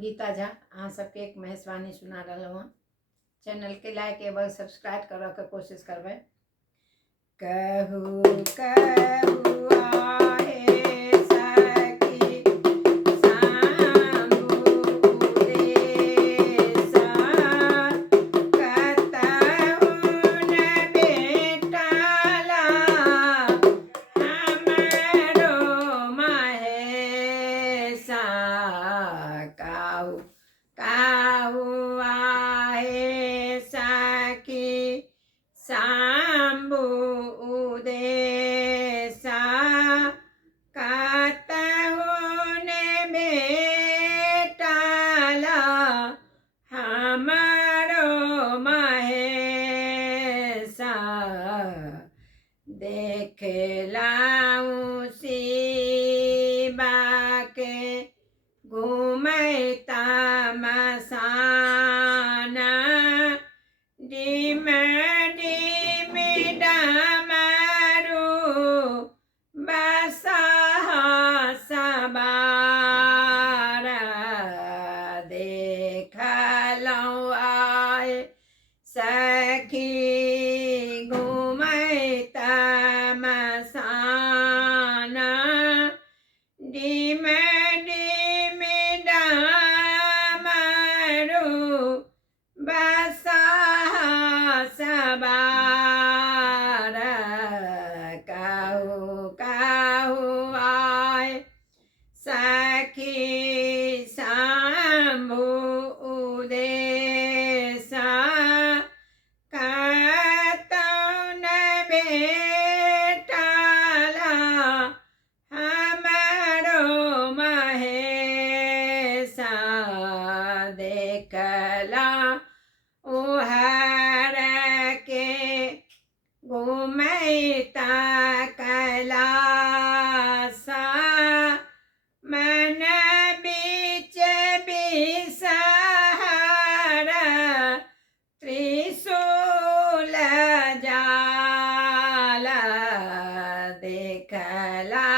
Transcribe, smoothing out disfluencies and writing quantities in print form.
गीता झा अहाँ सबके एक महेशवाणी सुना रहा हूँ। चैनल के लाइक एवं सब्सक्राइब करऽ के कोशिश करबै। कहू कहू आहे सखी साम्बु देसा, कतहु न भेटला हमरो महेशा। कहू कहू आहे सखी साम्बु देसा, कतहु न भेटला हमरो महेशा। देखलहुँ शिवा के घुमैता मसाना, डिम डिम डमरू बसहा सवार। देखलहुँ आए सखी घुमैता मसाना, डिम डिम डमरू बसहा सवार। कहू कहू आए सखी साम्बु देसा, कतहु न भेटला हमरो महेशा। देखला उहर के घुमैता कैलासा, मन बीच बिसहर त्रिशूल जाल। देखला